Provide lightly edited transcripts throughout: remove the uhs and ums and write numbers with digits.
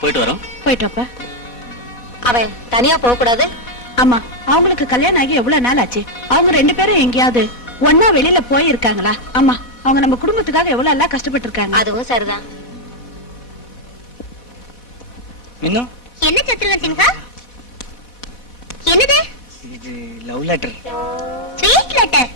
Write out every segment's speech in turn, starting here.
போயிட்டு வரோம். போயிட்டோப்பா. அவன் தனியா போக கூடாது. ஆமா, அவங்களுக்கு கல்யாணம் ஆகி எவ்வளவு நாள் ஆச்சு? அவங்க 2 பேரும் எங்கேயாவது ஒன்னா வெளியில போயிருக்காங்களா? ஆமா, அவங்க நம்ம குடும்பத்துக்காக எவ்வளவு எல்லாம் கஷ்டப்பட்டு இருக்காங்க. அதுவும் சரிதான். இன்னும் என்ன சத்ருவன் சார்? என்னது? இது லவ் லெட்டர். Sweet letter.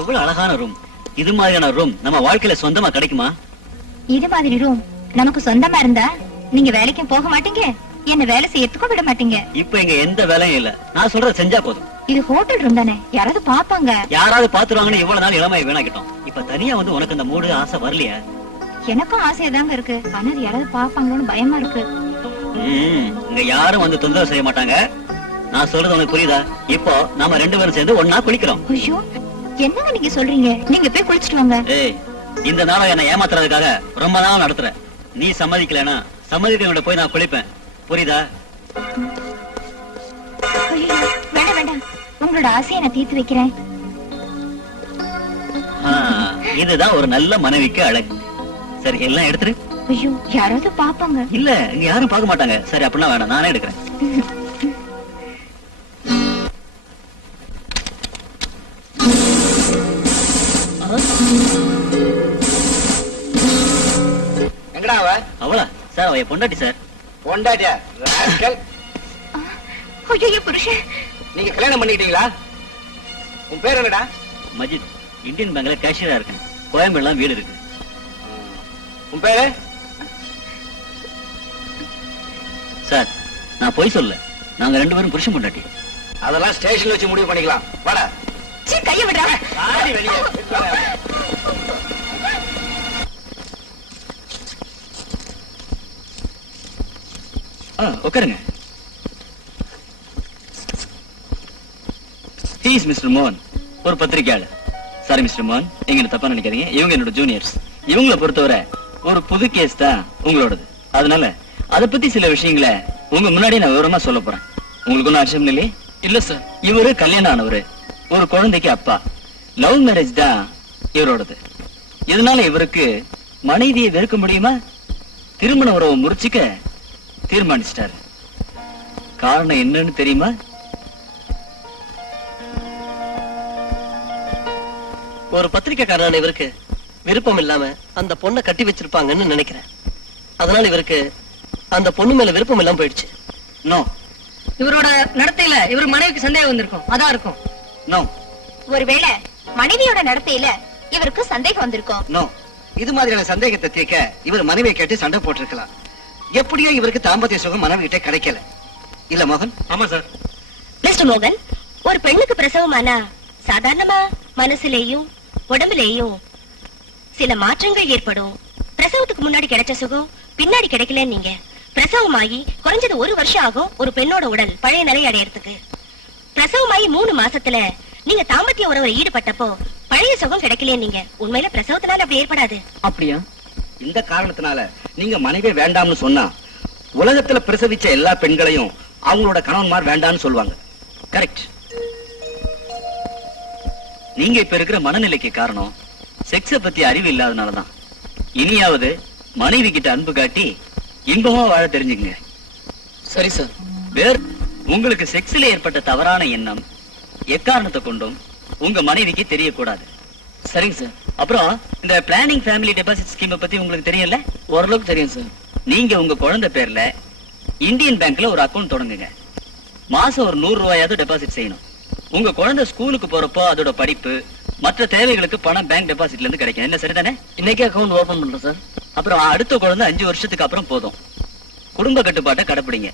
எவ்வளவு அழகான ரூம். இது மாதிரியான ரூம் நம்ம வாழ்க்கையில சொந்தமா கிடைக்குமா? இது மாதிரி ரூம் நமக்கு சொந்தமா இருந்தா நீங்க வேலைக்கும் போக மாட்டீங்க, என்ன வேலை செய்யறதுக்கும் விட மாட்டீங்க. இப்ப இங்க எந்த வேலையும் இல்ல, நான் சொல்றத செஞ்சா போதும். இது ஹோட்டல் ரூம் தானே, யாராவது பாப்பாங்க. யாராவது பாத்துருவாங்கன்னு இவ்வளவு நாள் இளமையை வீணாக்கிட்டோம். இப்ப தனியா வந்து உனக்கு அந்த மூடு ஆசை வரலையா? எனக்கும் ஆசையாதாங்க இருக்கு, ஆனா யாராவது பாப்பாங்களோன்னு பயமா இருக்கு. இங்க யாரும் வந்து தொந்தரவு செய்ய மாட்டாங்க. நான் சொல்றது உனக்கு புரியுதா? இப்போ நாம 2 பேரும் சேர்ந்து ஒன்னா குளிக்கிறோம். ஐயோ, என்னங்க நீங்க சொல்றீங்க? நீங்க போய் குளிச்சிட்டு வாங்க. ஏய், இந்த நாளை என்ன ஏமாத்துறதுக்காக ரொம்ப நாள் நடத்துற. நீ சம்மதிக்கலனா சம்மதிக்கிறவங்க போய் நான் குளிப்பேன், புரியுதா? வேண்டாம் வேண்டாம், உங்களோட ஆசையை நான் தீர்த்து வைக்கிறேன். இதுதான் ஒரு நல்ல மனைவிக்கு அழகு. சரி, எல்லாம் எடுத்துரு. ஐயோ, யாராவது பாப்பாங்க. இல்ல, இங்க யாரும் பார்க்க மாட்டாங்க. சரி, அப்படின்னா வேணாம், நானே எடுக்கிறேன். எங்கடா அவ? அவளா சார்? அவ பொண்டாட்டி சார். பொண்டாட்டியா? ராஸ்கல். ஐயோ புருஷன், நீங்க கல்யாணம் பண்ணிக்கிட்டீங்களா? உன் பேர் என்னடா? மஜித். இந்தியன் பேங்க்ல கேஷியரா இருக்கேன். கோயம்பேடுலாம் வீடு இருக்கு. உன் பேரு? சார், நான் போய் சொல்ல, நாங்க 2 பேரும் புருஷன் பொண்டாட்டி. அதெல்லாம் ஸ்டேஷன்ல வச்சு முடிவு பண்ணிக்கலாம். வாடா. கைய விடுறா. ஆடி வெளியே. உட்காருங்க. He is Mr. மோகன், ஒரு பத்திரிகையாளர். சாரி மிஸ்டர் மோகன், எங்க தப்பா நினைக்காதீங்க. இவங்க என்னோட ஜூனியர்ஸ். இவங்களை பொறுத்தவரை ஒரு புது கேஸ் தான் உங்களோடது. அதனால அதை பத்தி சில விஷயங்களை உங்க முன்னாடி நான் விவரமா சொல்ல போறேன். உங்களுக்கு ஒன்னும் ஆட்சேபம் இல்லையே? இல்ல சார். இவரு கல்யாணம் ஆனவரு, ஒரு குழந்தைக்கு அப்பா. லவ் மேரேஜ் தான் இவரோடது. இதனால இவருக்கு மனைவியை வெறுக்க முடியுமா? திருமண உறவை முறிச்சுக்க தீர்மானிச்சிட்டாரு. காரணம் என்னன்னு தெரியுமா? ஒரு பத்திரிக்கைக்காரன் இவருக்கு விருப்பம் இல்லாம அந்த பொண்ணை கட்டி வச்சிருப்பாங்கன்னு நினைக்கிறேன். அதனால இவருக்கு அந்த பொண்ணு மேல விருப்பம் இல்லாம போயிடுச்சு. நோ. இவரோட நடத்தையில இவர் மனைவிக்கு சந்தேகம் வந்திருக்கும், அதான் இருக்கும். நோ. ஒருவேளை மனைவியோட நடத்தையில இவருக்கு சந்தேகம் வந்திருக்கும். நோ. இது மாதிரியான சந்தேகத்தை தீர்க்க இவர் மனைவியை கேட்டு சண்டை போட்டிருக்கலாம். எப்படியோ இவருக்கு தாம்பத்திய சுகம் மனைவி கிட்ட கிடைக்கல. இல்ல மோகன்? ஆமா சார். மிஸ்டர் மோகன், ஒரு பெண்ணுக்கு பிரசவமானா சாதாரணமா மனசுலயும் உடம்புலயும் சில மாற்றங்கள் ஏற்படும். பிரசவத்துக்கு முன்னாடி கிடைச்ச சுகம் பின்னாடி கிடைக்கல. நீங்க பிரசவமாகி குறைஞ்சது 1 வருஷம் ஆகும் ஒரு பெண்ணோட உடல் பழைய நிலை அடையறதுக்கு. பிரசவமாயி 3 மாசத்துல நீங்க தாம்பத்திய உறவுல ஈடுபட்டப்போ பழைய சுகம் கிடைக்கல. நீங்க உண்மையில பிரசவத்தினால அப்படி ஏற்படாது. அப்படியா? இந்த காரணத்தினால நீங்க மனைவி வேண்டாம்னு சொன்னா உலகத்துல பிரசவிச்ச எல்லா பெண்களையும் அவங்களோட கணவன்மார் வேண்டாம்னு சொல்லுவாங்க. கரெக்ட். நீங்க இப்ப இருக்கிற மனநிலைக்கு காரணம் செக்ஸ பத்தி அறிவு இல்லாதனாலதான். இனியாவது மனைவி கிட்ட அன்பு காட்டி இன்பமா வாழ தெரிஞ்சுங்க. சரி சார். வேறு உங்களுக்கு செக்ஸ்ல ஏற்பட்ட தவறான எண்ணம் எக்காரணத்தை கொண்டும் உங்க மனைவிக்கு தெரியக்கூடாது. சரிங்க சார். அப்புறம் இந்த பிளானிங் ஃபேமிலி டெபாசிட் ஸ்கீம் பத்தி உங்களுக்கு தெரியல? ஓரளவுக்கு தெரியும் சார். நீங்க உங்க குழந்தை பேர்ல இந்தியன் பேங்க்ல ஒரு அக்கவுண்ட் தொடங்குங்க. மாசம் ஒரு 100 ரூபாயாவது டெபாசிட் செய்யணும். உங்க குழந்தை ஸ்கூலுக்கு போறப்போ அதோட படிப்பு மற்ற தேவைகளுக்கு பணம் பேங்க் டெபாசிட்ல இருந்து கிடைக்கும். என்ன சரிதானே? இன்னைக்கே அக்கவுண்ட் ஓபன் பண்றேன் சார். அப்புறம் அடுத்த குழந்தை 5 வருஷத்துக்கு அப்புறம் போதும். குடும்ப கட்டுப்பாட்டை கடைப்பிடிங்க.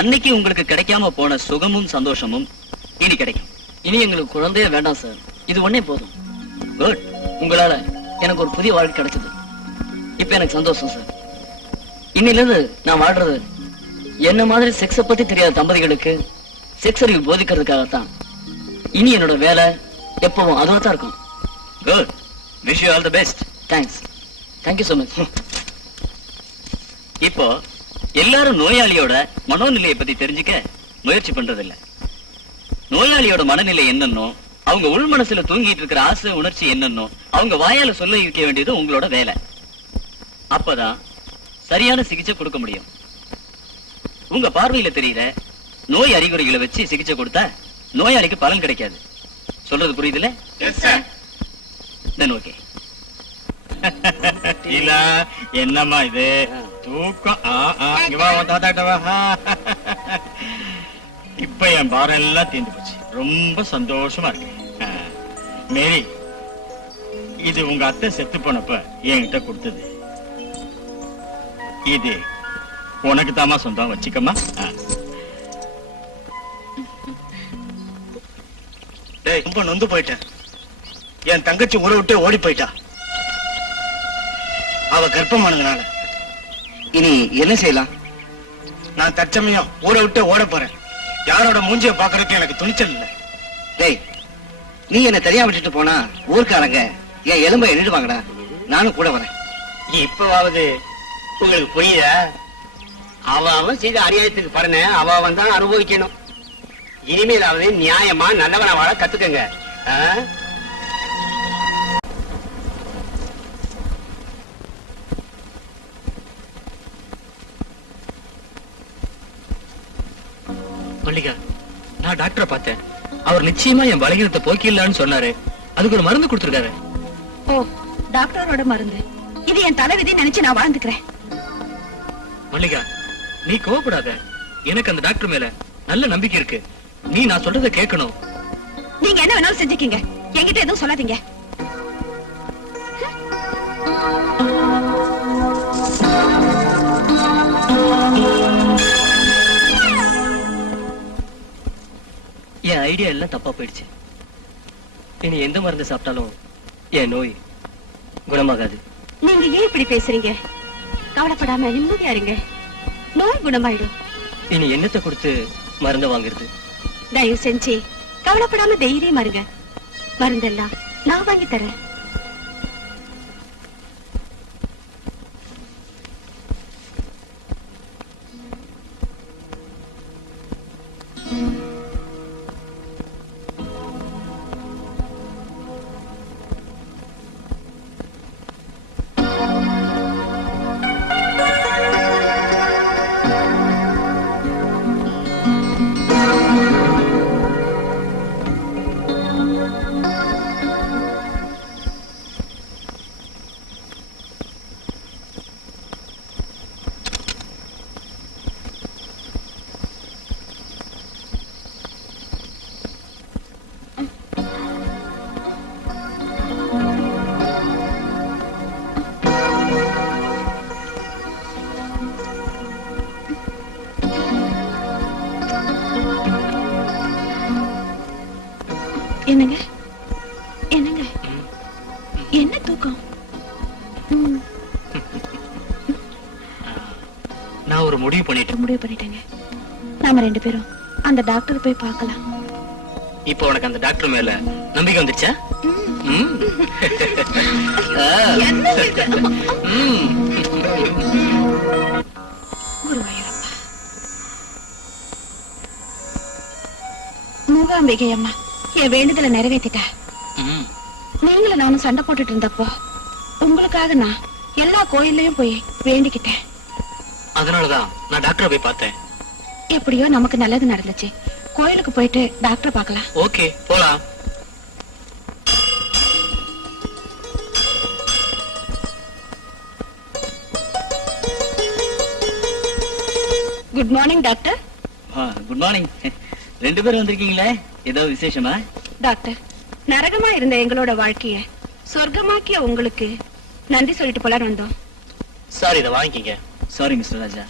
அன்னைக்கு உங்களுக்கு கிடைக்காம போன சுகமும் சந்தோஷமும் இனி கிடைக்கும். இனி எங்களுக்கு குழந்தையே வேண்டாம் சார், இது ஒண்ணே போதும். குட். உங்களால எனக்கு ஒரு புதிய வாழ்க்கை கிடைச்சது. இப்ப எனக்கு சந்தோஷம் சார். இன்னில இருந்து நான் வாழ்றது என்ன மாதிரி செக்ஸ பத்தி தெரியாத தம்பதிகளுக்கு செக்ஸ் அறிவு போதிக்கிறதுக்காகத்தான். இனி என்னோட வேலை எப்பவும் அதுவா தான் இருக்கும். Good. Wish you all the best. Thanks. Thank you so much. இப்போ எல்லாரும் நோயாளியோட மனோநிலையை பத்தி தெரிஞ்சுக்க முயற்சி பண்றதில்ல. நோயாளியோட மனநிலை என்னன்னோ, அவங்க உள் மனசுல தூங்கிட்டு இருக்கிற ஆசை உணர்ச்சி என்னன்னோ அவங்க வாயால சொல்ல இருக்க வேண்டியது உங்களோட வேலை. அப்பதான் சரியான சிகிச்சை கொடுக்க முடியும். உங்க பார்வையில தெரியற நோய் அறிகுறிகளை வச்சு சிகிச்சை கொடுத்தா நோயாளிக்கு பலன் கிடைக்காது. சொல்றது புரியுதுல? Then okay. இல்ல என்னம்மா இது தூக்கம்? இப்ப என் பாரம் எல்லாம் தீர்ந்து போச்சு. ரொம்ப சந்தோஷமா இருக்கு. மேரி, இது உங்க அத்தை செத்து போனப்ப என்கிட்ட கொடுத்தது. இது உனக்கு தாமா சொந்தம், வச்சுக்கம்மா. ரொம்ப நொந்து போயிட்டேன். என் தங்கச்சி ஊரை விட்டு ஓடி போயிட்டா. அவ கர்ப்பமானதுனால இனி என்ன செய்யலாம்? நான் தற்சமயம் ஊரை விட்டு ஓட போறேன். யாரோட மூஞ்சிய பாக்குறதுக்கு எனக்கு துணிச்சல் இல்லை. டேய், நீ என்ன தனியா விட்டுட்டு போனா ஊர்க்காரங்க என் எலும்பை எண்ணிடுவாங்கடா. நானும் கூட வரேன். இப்பவாவது உங்களுக்கு புரியுதா? அவன் செய்த அநியாயத்துக்கு பாருங்க, அவன் தான் அனுபவிக்கணும். இனிமேலாவது நியாயமா நல்லவன வாழ கத்துக்கங்க. மல்லிகா, நான் டாக்டரை பார்த்தேன். அவர் நிச்சயமா என் பலகீனத்தை போக்கிடலான்னு சொன்னாரு. அதுக்கு ஒரு மருந்து கொடுத்திருக்காரு. ஓ, டாக்டரோட மருந்து. இது என் தலைவிதி நினைச்சு நான் வாழ்ந்துக்கிறேன். மல்லிகா, நீ கோவப்படாத. எனக்கு அந்த டாக்டர் மேல நல்ல நம்பிக்கை இருக்கு. நீ நான் சொல்றதை கேட்கணும். நீங்க என்ன வேணாலும் செஞ்சுக்கீங்க, என்கிட்ட எதுவும் சொல்லாதீங்க. என் ஐடியா எல்லாம் தப்பா போயிடுச்சு. இனி எந்த மருந்து சாப்பிட்டாலும் என் நோய் குணமாகாது. நீங்க ஏன் இப்படி பேசுறீங்க? கவலைப்படாம நிம்மதியா இருங்க, நோய் குணமாயிடும். இனி என்னத்தை கொடுத்து மருந்த வாங்குறது? தயவு செஞ்சு கவலைப்படாம தைரியமா இருங்க. மருந்தெல்லாம் நான் வாங்கி தரேன். என்னங்க என்னங்க, என்ன தூக்கம்? நான் ஒரு முடிவு பண்ணிட்டேங்க. நாம ரெண்டு பேரும் அந்த டாக்டர் போய் பார்க்கலாம். இப்போ உனக்கு அந்த டாக்டர் மேல நம்பிக்கை வந்துச்சா? குருவாயூரப்பா, மூகாம்பிகை அம்மா என் வேண்டுதலை நிறைவேற்றிட்டா. நீங்களும் நானும் சண்டை போட்டுட்டு இருந்தப்போ உங்களுக்காக நான் எல்லா கோயில்லையும் போய் வேண்டிக்கிட்டேன். அதனாலதான் நான் டாக்டரை போய் பார்த்தேன். எப்படியோ நமக்கு நல்லது நடந்துச்சு. கோயிலுக்கு போயிட்டு டாக்டரை பார்க்கலாம். ஓகே, போலாம். Good morning doctor. Good morning. ரெண்டு பேரும் வந்திருக்கீங்களே, ஏதாவது விசேஷமா? டாக்டர், நரகமா இருந்த எங்களோட வாழ்க்கைய சொர்க்கமாக்கிய உங்களுக்கு நன்றி சொல்லிட்டு போல வந்தோம். சார், இதை வாங்கிக்கங்க. சாரி மிஸ்டர் ராஜா,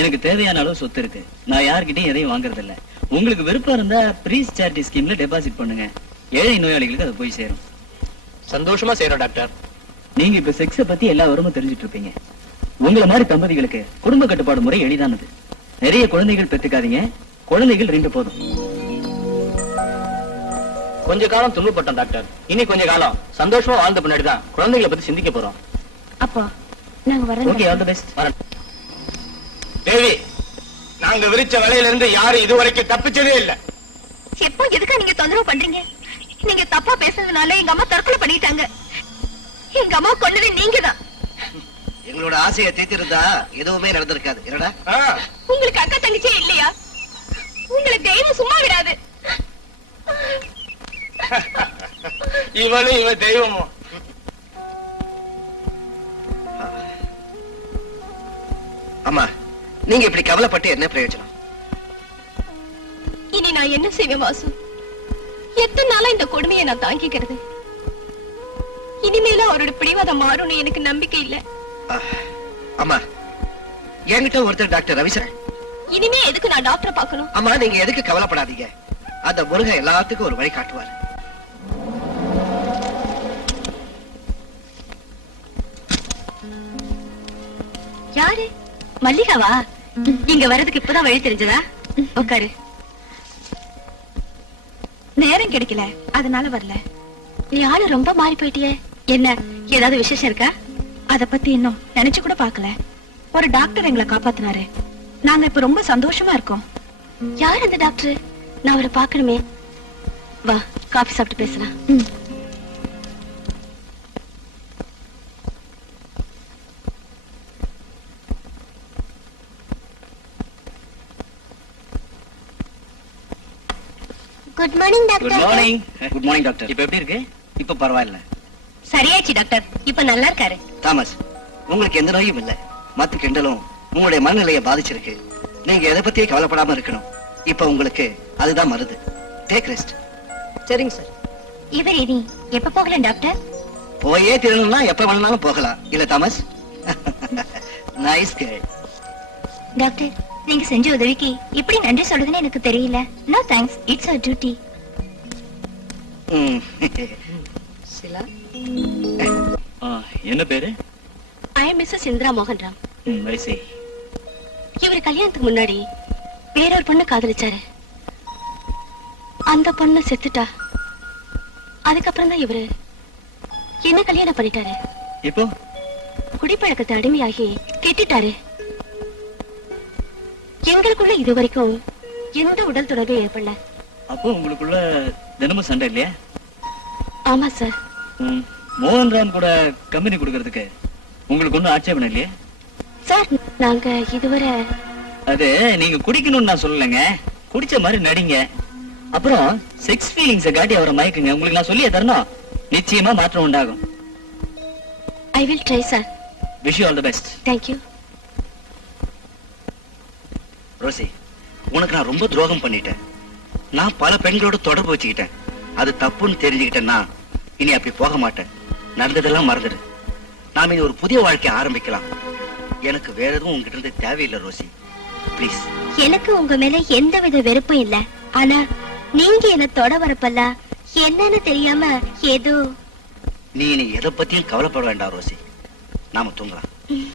எனக்கு தேவையான அளவு சொத்து இருக்கு. நான் யார்கிட்டயும் எதையும் வாங்குறது இல்ல. உங்களுக்கு விருப்பம் இருந்தா ப்ரீஸ் சேரிட்டி ஸ்கீம்ல டெபாசிட் பண்ணுங்க. ஏழை நோயாளிகளுக்கு அது போய் சேரும். சந்தோஷமா செய்யறோம் டாக்டர். நீங்க இப்ப செக்ஸ பத்தி எல்லா விவரமும் தெரிஞ்சிட்டு இருப்பீங்க. உங்களை மாதிரி தம்பதிகளுக்கு குடும்ப கட்டுப்பாடு முறை எளிதானது. நிறைய குழந்தைகள் பெற்றுக்காதீங்க, குழந்தைகள் 2 போதும். கொஞ்ச காலம் துன்பப்பட்டோம் டாக்டர், இனி கொஞ்ச காலம் சந்தோஷமா வாழ்ந்த பின்னாடி தான் குழந்தைகளை பத்தி சிந்திக்க போறோம். அப்போ நாங்க வரோம். Okay, all the best. வரேன். தேவி, நாங்க விரிச்ச வலையில இருந்து யாரும் இதுவரைக்கும் தப்பிச்சதே இல்ல. எப்போ எதுக்கு நீங்க தொந்தரவு பண்றீங்க? நீங்க தப்பா பேசுறதுனால எங்க அம்மா தற்கொலை பண்ணிட்டாங்க. எங்க அம்மா கொன்னது நீங்கதான். எங்களோட ஆசையை தீர்த்திருந்தா எதுவுமே நடந்திருக்காது. என்னடா உங்களுக்கு அக்கா தங்கச்சியே இல்லையா? உங்களை தெய்வம் சும்மா விடாது. இவளும் இவ தெய்வமும். அம்மா, நீங்க இப்படி கவலைப்பட்டு என்ன பிரயோஜனம்? இனி நான் என்ன செய்வேன் வாசு? எத்தனை நாளா இந்த கொடுமையை நான் தாங்கிக்கிறது? இனிமேல அவரோட பிடிவாதம் மாறும்னு எனக்கு நம்பிக்கை இல்ல. அம்மா, என்கிட்ட ஒருத்தர் டாக்டர் ரவி சார். இனிமே எதுக்கு நான் டாக்டரை பார்க்கணும்? அம்மா, நீங்க எதுக்கு கவலைப்படாதீங்க. அந்த முருகன் எல்லாத்துக்கும் ஒரு வழி காட்டுவார். யாரு? மல்லிகாவா? இங்க வர்றதுக்கு இப்பதான் வழி தெரிஞ்சதா? உட்காரு. நேரம் கிடைக்கல, அதனால வரல. நீ ஆளு ரொம்ப மாறி போயிட்டியே. என்ன, ஏதாவது விசேஷம் இருக்கா? அத பத்தி இன்னும் நினைச்சு கூட பாக்கல. ஒரு டாக்டர் எங்களை காப்பாத்தினாரு. நாங்க இப்ப ரொம்ப சந்தோஷமா இருக்கோம். யார் அந்த டாக்டர்? நான் அவரை பார்க்கணுமே. வா, காபி சாப்பிட்டு பேசலாம். Good morning good morning. Good morning doctor. இப்ப எப்படி இருக்கு? இப்ப பரவாயில்ல. சரியாச்சு டாக்டர், இப்ப நல்லா இருக்காரு. தாமஸ், உங்களுக்கு எந்த நோயும் இல்ல. மத்த கிண்டலும் உங்களுடைய மனநிலையை பாதிச்சிருக்கு. நீங்க எதை பத்தியே கவலைப்படாம இருக்கணும். இப்ப உங்களுக்கு அதுதான் மருது. Take rest. சரிங்க சார். இவர் இனி எப்ப போகலாம் டாக்டர்? போயே திருணும்னா எப்ப வேணாலும் போகலாம். இல்ல தாமஸ்? Nice girl. டாக்டர், நீங்க செஞ்ச உதவிக்கு இப்படி நன்றி சொல்றதுன்னு எனக்கு தெரியல. No thanks, it's our duty. Sila, என்ன பேரு? I am Mrs Indira Mohanram. வயசே. இவர் கல்யாணத்துக்கு முன்னாடி வேறொரு பொண்ணு காதலிச்சாரு. அந்த பொண்ணு செத்துட்டா. அதுக்கப்புறம் தான் இவரு என்ன கல்யாணம் பண்ணிட்டாரு. இப்போ குடிப்பழக்கத்தை அடிமையாகி கெட்டுட்டாரு. எங்களுக்குள்ள இதுவரைக்கும் எந்த உடல் தொடர்பும் ஏற்படல. அப்போ உங்களுக்குள்ள தினமும் சண்டை இல்லையா? ஆமா சார். மோகன்ராம் கூட கம்பெனி கொடுக்கறதுக்கு உங்களுக்கு ஒண்ணும் ஆட்சேபணம் இல்லையா? சார், நாங்க இதுவரை அது நீங்க குடிக்கணும்னு நான் சொல்லலைங்க. குடிச்ச மாதிரி நடிங்க. அப்புறம் செக்ஸ் ஃபீலிங்ஸ காட்டி அவரை மயக்குங்க. உங்களுக்கு நான் சொல்லியே தரணும். நிச்சயமா மாற்றம் உண்டாகும். I will try sir. Wish you all the best. Thank you. Rosy, உனக்கு நான் ரொம்ப துரோகம் பண்ணிட்டேன். நான் பல பெண்களோட தொடர்பு வச்சுக்கிட்டேன். அது தப்புன்னு தெரிஞ்சுக்கிட்டேன்னா இனி அப்படி போக மாட்டேன். நடந்ததெல்லாம் மறந்துடு. நாம இனி ஒரு புதிய வாழ்க்கையை ஆரம்பிக்கலாம். எனக்கு வேற எதுவும் உங்ககிட்ட இருந்து தேவையில்லை ரோசி. ப்ளீஸ். எனக்கு உங்க மேல எந்தவித வெறுப்பும் இல்ல. ஆனா நீங்க என்ன தொட வரப்பல்ல என்னன்னு தெரியாம ஏதோ. நீ இனி எதை பத்தியும் கவலைப்பட வேண்டாம் ரோசி. நாம தூங்கலாம்.